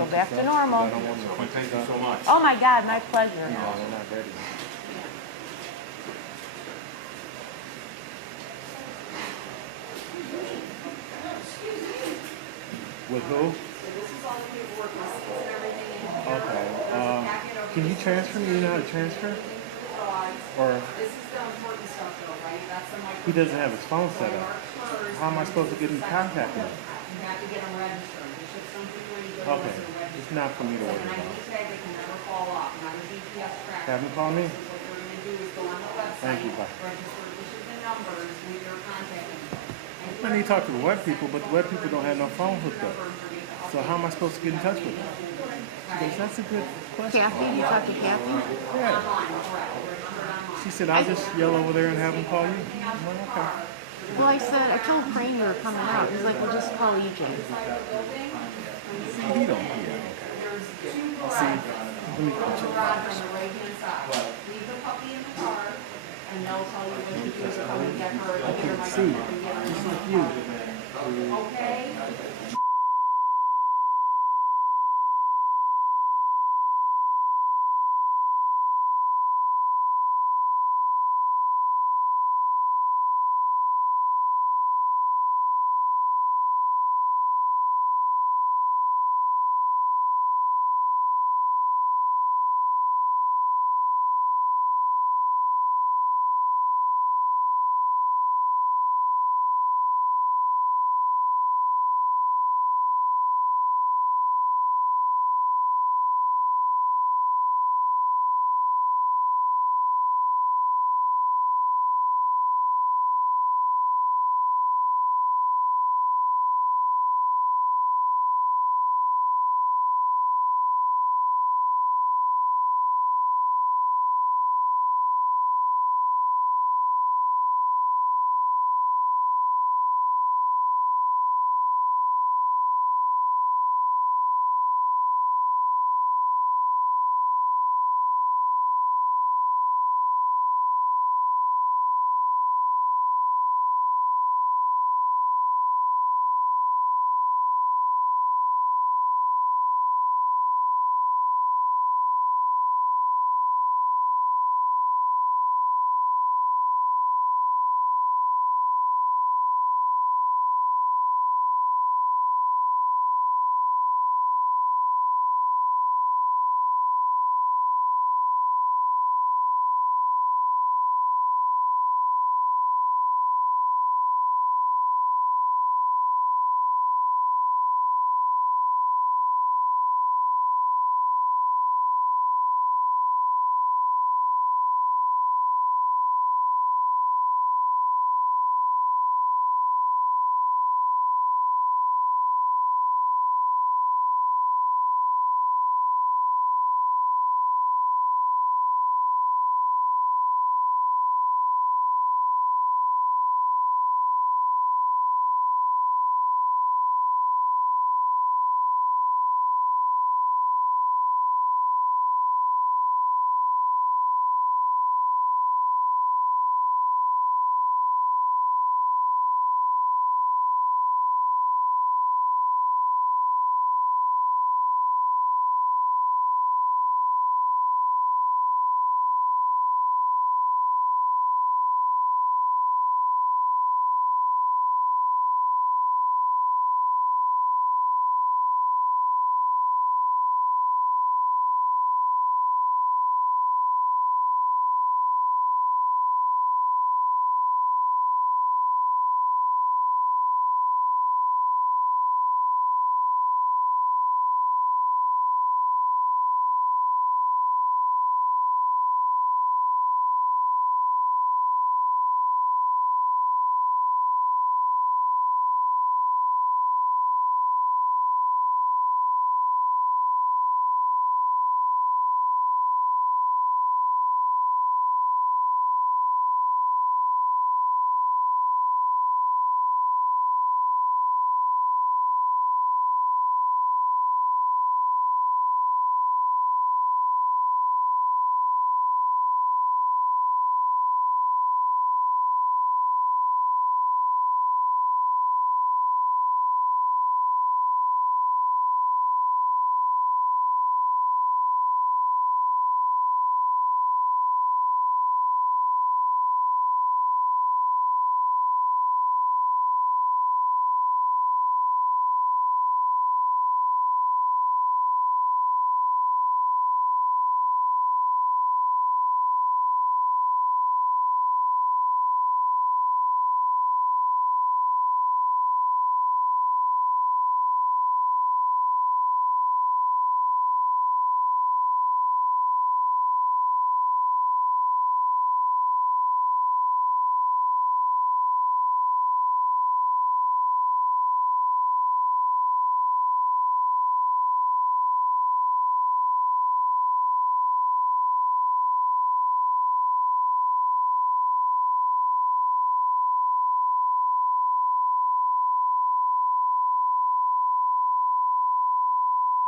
Go back to normal. Thank you so much. Oh my God, my pleasure. No, they're not ready. With who? This is all the paperwork, receipts and everything in here. Okay. There's a packet over Can you there. transfer me? You know how to transfer? Or This is the important stuff though, right? That's the microphone. he doesn't have his phone set up. March 1st, How am I supposed to get in contact with him? you have to get them registered. You should something where you go Okay. to register. It's not for me to So worry an ID about. tag that can never fall off, not a GPS tracker. Have him call me? So what you're gonna do is go on the website. Thank you, bye. Register issues and numbers with your contact info. I need to talk to the web people, but the web people don't have no phone hooked up. So how am I supposed to get in touch with them? She goes, that's a good question. Kathy, you talk to Kathy? Yeah. She said, I'll just yell over there and have them call you. I'm like, okay. Well, I said, I told Crane you were coming out. He's like, well, just call EJ. See, he don't. Yeah. See, let me put you. Leave the puppy in the car, and they'll tell you what to do to come and get her. I can't see. Just like you. Okay?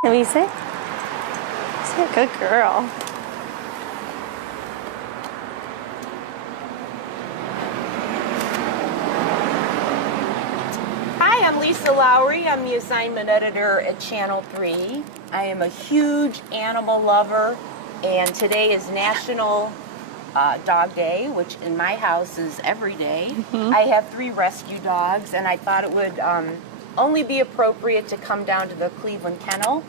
Can we sit? Sit, good girl. Hi, I'm Lisa Lowry. I'm the assignment editor at Channel 3. I am a huge animal lover, and today is National Dog Day, which in my house is every day. I have 3 rescue dogs, and I thought it would only be appropriate to come down to the Cleveland Kennel,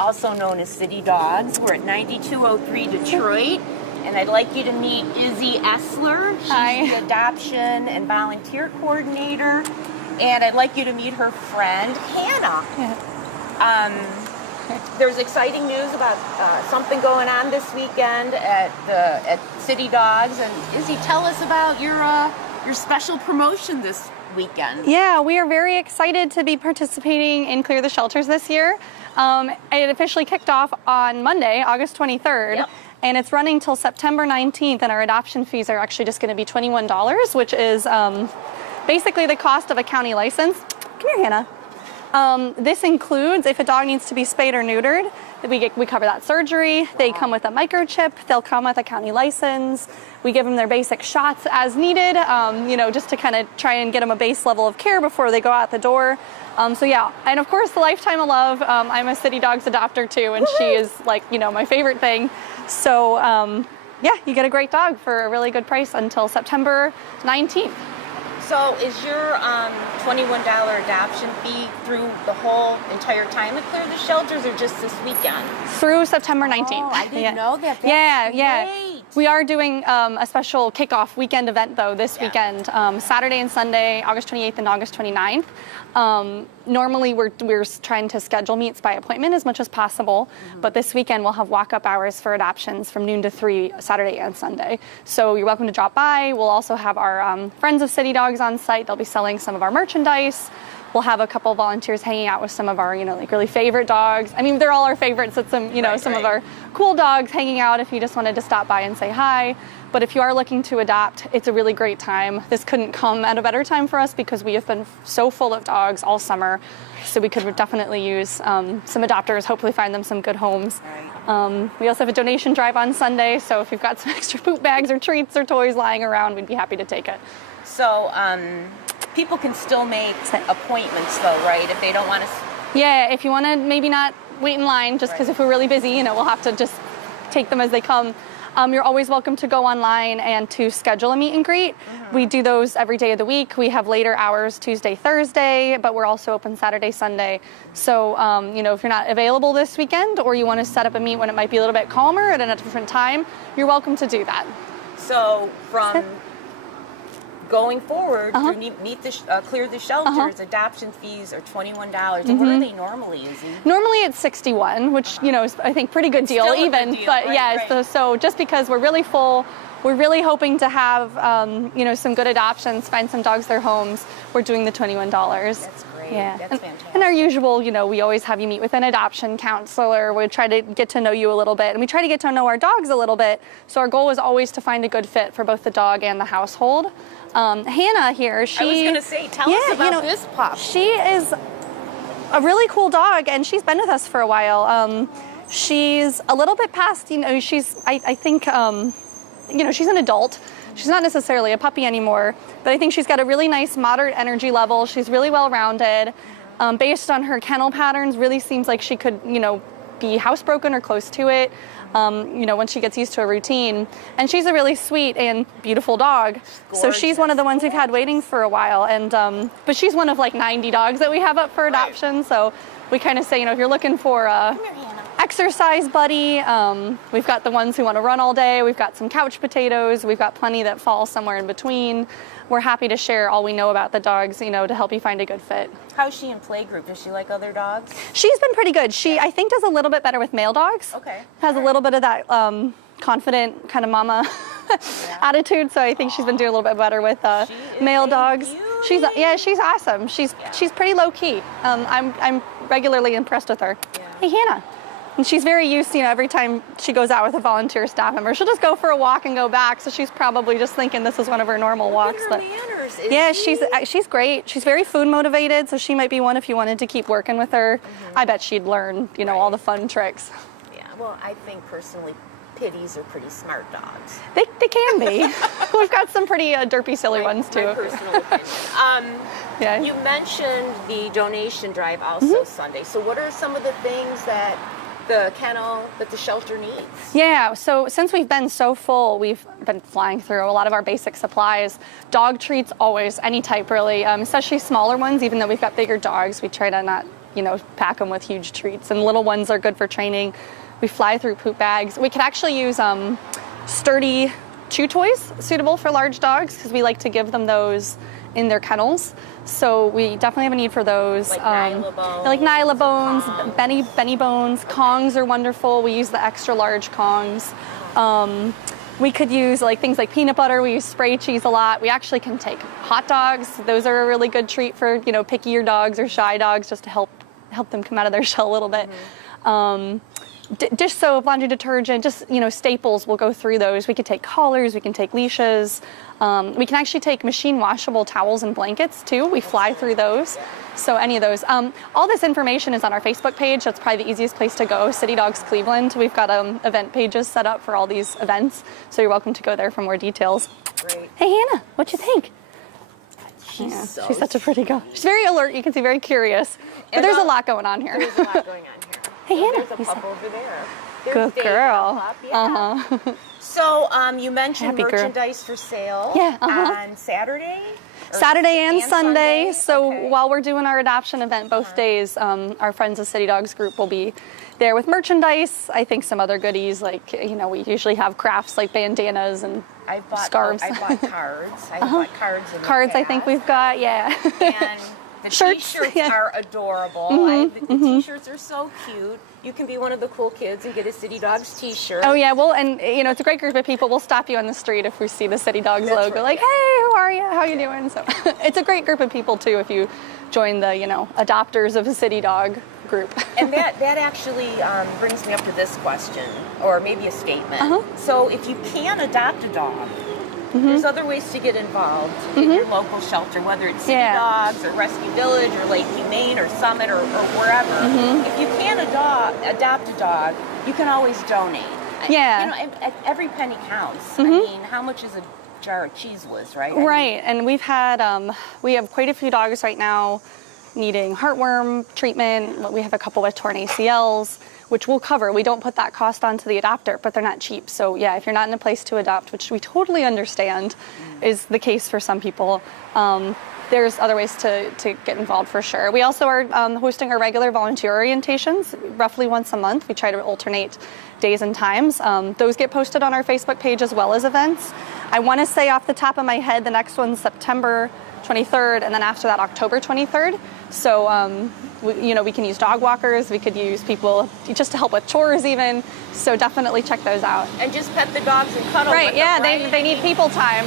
also known as City Dogs. We're at 9203 Detroit, and I'd like you to meet Izzy Essler. She's the adoption and volunteer coordinator, and I'd like you to meet her friend, Hannah. There's exciting news about something going on this weekend at City Dogs, and Izzy, tell us about your special promotion this weekend. Yeah, we are very excited to be participating in Clear the Shelters this year. It officially kicked off on Monday, August 23rd. Yep. And it's running till September 19th, and our adoption fees are actually just going to be $21, which is basically the cost of a county license. Come here, Hannah. This includes if a dog needs to be spayed or neutered, we cover that surgery. They come with a microchip. They'll come with a county license. We give them their basic shots as needed, just to kind of try and get them a base level of care before they go out the door. So yeah, and of course the lifetime of love. I'm a City Dogs adopter too, and she is my favorite thing. So yeah, you get a great dog for a really good price until September 19th. So is your $21 adoption fee through the whole entire time at Clear the Shelters, or just this weekend? Through September 19th. Oh, I didn't know that. That's yeah. great. We are doing a special kickoff weekend event though this weekend, Saturday and Sunday, August 28th and August 29th. Normally we're trying to schedule meets by appointment as much as possible, but this weekend we'll have walk-up hours for adoptions from noon to 3 Saturday and Sunday. So you're welcome to drop by. We'll also have our Friends of City Dogs on site. They'll be selling some of our merchandise. We'll have a couple volunteers hanging out with some of our, really favorite dogs. I mean, they're all our favorites. It's some of our cool dogs hanging out if you just wanted to stop by and say hi. But if you are looking to adopt, it's a really great time. This couldn't come at a better time for us because we have been so full of dogs all summer. So we could definitely use some adopters, hopefully find them some good homes. We also have a donation drive on Sunday. So if you've got some extra poop bags or treats or toys lying around, we'd be happy to take it. So people can still make appointments though, right? If they don't want to... Yeah, if you want to maybe not wait in line, just because if we're really busy, we'll have to just take them as they come. You're always welcome to go online and to schedule a meet and greet. We do those every day of the week. We have later hours Tuesday, Thursday, but we're also open Saturday, Sunday. So, if you're not available this weekend or you want to set up a meet when it might be a little bit calmer at a different time, you're welcome to do that. So from going forward, through Clear the Shelters, adoption fees are $21. And what are they normally, Izzy? Normally it's $61, which is I think pretty good deal. Still a even, good deal, but right, yeah. right. So just because we're really full, we're really hoping to have some good adoptions, find some dogs their homes. We're doing the $21. That's great. Yeah, That's fantastic. And our usual, we always have you meet with an adoption counselor. We try to get to know you a little bit, and we try to get to know our dogs a little bit. So our goal is always to find a good fit for both the dog and the household. Hannah here, I was going to say, tell us about this pup. She is a really cool dog, and she's been with us for a while. She's a little bit past, I think, she's an adult. She's not necessarily a puppy anymore, but I think she's got a really nice moderate energy level. She's really well-rounded. Based on her kennel patterns, really seems like she could, be housebroken or close to it, once she gets used to a routine. And she's a really sweet and beautiful dog. So she's one of the ones we've had waiting for a while. And but she's one of like 90 dogs that we have up for adoption. So we kind of say, if you're looking for a exercise buddy, we've got the ones who want to run all day. We've got some couch potatoes. We've got plenty that fall somewhere in between. We're happy to share all we know about the dogs, to help you find a good fit. How's she in playgroup? Does she like other dogs? She's been pretty good. She, I think, does a little bit better with male dogs. Okay. Has a little bit of that confident kind of mama attitude. So I think she's been doing a little bit better with male dogs. She's awesome. She's pretty low key. I'm regularly impressed with her. Yeah. Hey, Hannah. And she's very used to, every time she goes out with a volunteer staff member, she'll just go for a walk and go back. So she's probably just thinking this is one of her normal walks. Her But manners, yeah, isn't she's great. She's very food motivated, so she might be one if you wanted to keep working with her. I bet she'd learn, all the fun tricks. Yeah, well, I think personally, pitties are pretty smart dogs. They can be. We've got some pretty derpy, silly ones too. My personal opinion. Yeah. You mentioned the donation drive also Sunday. So what are some of the things that the shelter needs? Yeah, so since we've been so full, we've been flying through a lot of our basic supplies. Dog treats always, any type really, especially smaller ones, even though we've got bigger dogs. We try to not, pack them with huge treats. And little ones are good for training. We fly through poop bags. We could actually use sturdy chew toys suitable for large dogs because we like to give them those in their kennels. So we definitely have a need for those. Like Nyla bones. Like Nyla bones, Benny bones. Kongs are wonderful. We use the extra large Kongs. We could use things like peanut butter. We use spray cheese a lot. We actually can take hot dogs. Those are a really good treat for pickier dogs or shy dogs, just to help them come out of their shell a little bit. Dish soap, laundry detergent, just staples. We'll go through those. We could take collars. We can take leashes. We can actually take machine washable towels and blankets too. We fly through those. So any of those. All this information is on our Facebook page. That's probably the easiest place to go. City Dogs Cleveland. We've got event pages set up for all these events. So you're welcome to go there for more details. Great. Hey Hannah, what'd you think? She's She's such a pretty girl. She's very alert. You can see, very curious. But And there's a lot going on here. There's a lot going on here. Hey, Hannah. There's a pup over there. Good There's girl. Dave, the pup, yeah. So you mentioned Happy girl. merchandise for sale on Saturday? Saturday and Sunday. So Okay. while we're doing our adoption event both days, our Friends of City Dogs group will be there with merchandise. I think some other goodies we usually have crafts like bandanas and scarves. I bought cards. I bought cards in the Cards I think past. we've got, yeah. And the Shirts, t-shirts yeah. are adorable. The t-shirts are so cute. You can be one of the cool kids and get a City Dogs t-shirt. Oh yeah, well, and it's a great group of people. We'll stop you on the street if we see the City Dogs That's logo, right, like, hey, who are you? How you doing? So it's a great group of people too if you join the adopters of a City Dog group. And that actually brings me up to this question, or maybe a statement. So if you can adopt a dog, there's other ways to get involved in your local shelter, whether it's City Dogs or Rescue Village or Lake Humane or Summit or wherever. If you can adopt a dog, you can always donate. Yeah. Every penny counts. I mean, how much is a jar of cheese whiz, right? Right, and we have quite a few dogs right now needing heartworm treatment. We have a couple with torn ACLs, which we'll cover. We don't put that cost onto the adopter, but they're not cheap. So yeah, if you're not in a place to adopt, which we totally understand is the case for some people, there's other ways to get involved for sure. We also are hosting our regular volunteer orientations roughly once a month. We try to alternate days and times. Those get posted on our Facebook page as well as events. I want to say off the top of my head, the next one's September 23rd, and then after that, October 23rd. So, we can use dog walkers. We could use people just to help with chores even. So definitely check those out. And just pet the dogs and cuddle Right, with yeah, them, they need people time.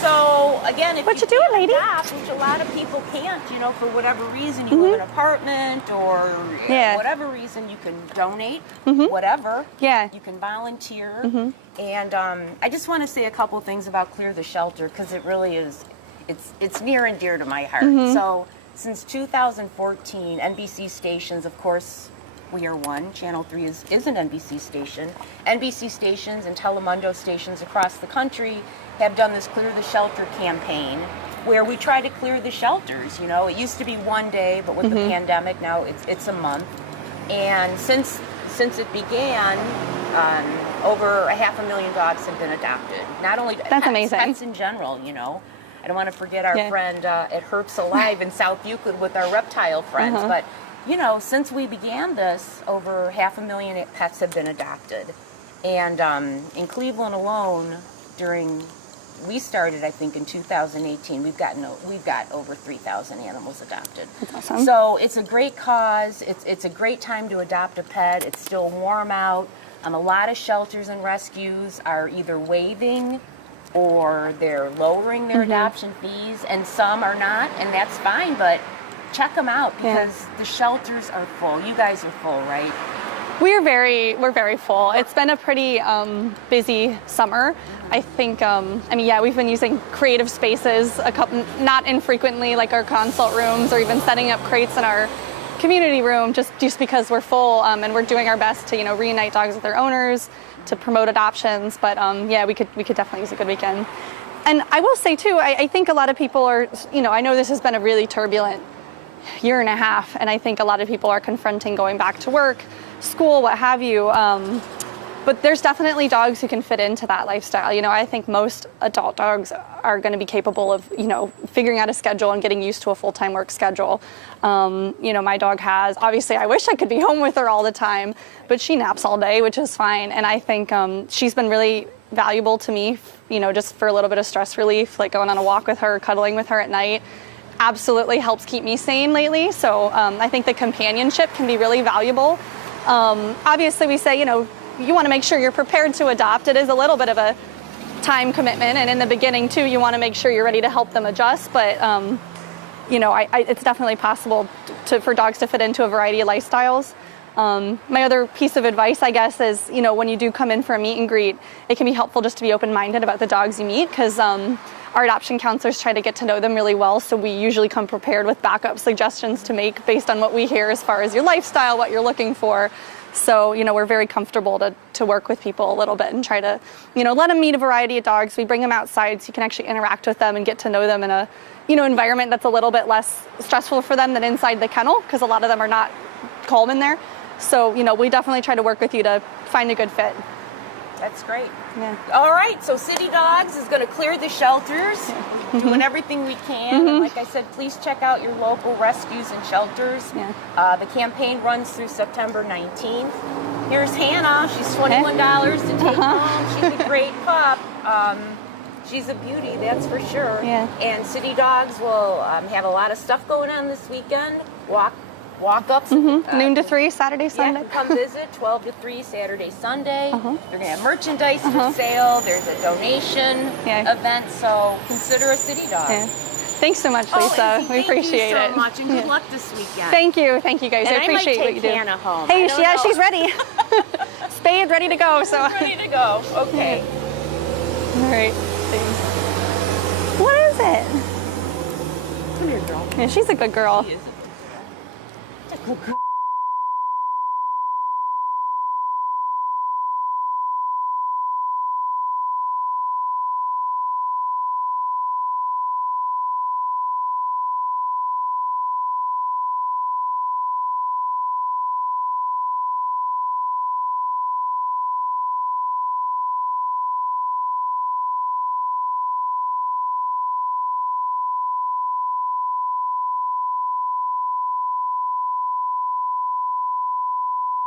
So again, if What you doing, can't lady? adopt, which a lot of people can't, for whatever reason, you live in an apartment or whatever reason, you can donate, whatever. Yeah. You can volunteer. And I just want to say a couple of things about Clear the Shelter, because it really is, it's near and dear to my heart. So since 2014, NBC stations, of course, we are one. Channel 3 is an NBC station. NBC stations and Telemundo stations across the country have done this Clear the Shelter campaign, where we try to clear the shelters. It used to be one day, but with the pandemic, now it's a month. And since it began, over 500,000 dogs have been adopted. Not only That's amazing. pets in general. I don't want to forget our friend at Herps Alive in South Euclid with our reptile friends, but since we began this, over 500,000 pets have been adopted. And in Cleveland alone, we started, I think, in 2018. We've got over 3,000 animals adopted. That's awesome. So it's a great cause. It's a great time to adopt a pet. It's still warm out. A lot of shelters and rescues are either waiving or they're lowering their adoption fees, and some are not, and that's fine. But check them out, because the shelters are full. You guys are full, right? We're very full. It's been a pretty busy summer. I think, we've been using creative spaces not infrequently, like our consult rooms, or even setting up crates in our community room, just because we're full, and we're doing our best to, reunite dogs with their owners, to promote adoptions. But we could definitely use a good weekend. And I will say too, I think a lot of people are, I know this has been a really turbulent year and a half, and I think a lot of people are confronting going back to work, school, what have you. But there's definitely dogs who can fit into that lifestyle. I think most adult dogs are going to be capable of, figuring out a schedule and getting used to a full-time work schedule. My dog has, obviously I wish I could be home with her all the time, but she naps all day, which is fine. And I think she's been really valuable to me, just for a little bit of stress relief, like going on a walk with her, cuddling with her at night. Absolutely helps keep me sane lately. So I think the companionship can be really valuable. Obviously we say, you want to make sure you're prepared to adopt. It is a little bit of a time commitment, and in the beginning too, you want to make sure you're ready to help them adjust. But it's definitely possible for dogs to fit into a variety of lifestyles. My other piece of advice, I guess, is when you do come in for a meet and greet, it can be helpful just to be open-minded about the dogs you meet, because our adoption counselors try to get to know them really well. So we usually come prepared with backup suggestions to make based on what we hear as far as your lifestyle, what you're looking for. So, we're very comfortable to work with people a little bit and try to, let them meet a variety of dogs. We bring them outside so you can actually interact with them and get to know them in a, environment that's a little bit less stressful for them than inside the kennel, because a lot of them are not calm in there. So, we definitely try to work with you to find a good fit. That's great. Yeah. All right, so City Dogs is going to clear the shelters, doing everything we can. And like I said, please check out your local rescues and shelters. Yeah. The campaign runs through September 19th. Here's Hannah. She's $21 to take home. She's a great pup. She's a beauty, that's for sure. Yeah. And City Dogs will have a lot of stuff going on this weekend. Walk-ups. Noon to 3, Saturday, Sunday. Yeah, come visit 12 to 3, Saturday, Sunday. They're going to have merchandise for sale. There's a donation event, so consider a City Dog. Yeah. Thanks so much, Lisa. We appreciate it. Thank you so much, and good luck this weekend. Thank you, guys. And I appreciate what you do. I might take Hannah home. Hey, I don't know. she's ready. Spayed, ready to go. So. Ready to go. Okay. All right. Thanks. What is it? Come here, girl. Yeah, she's a good girl. She is a good girl.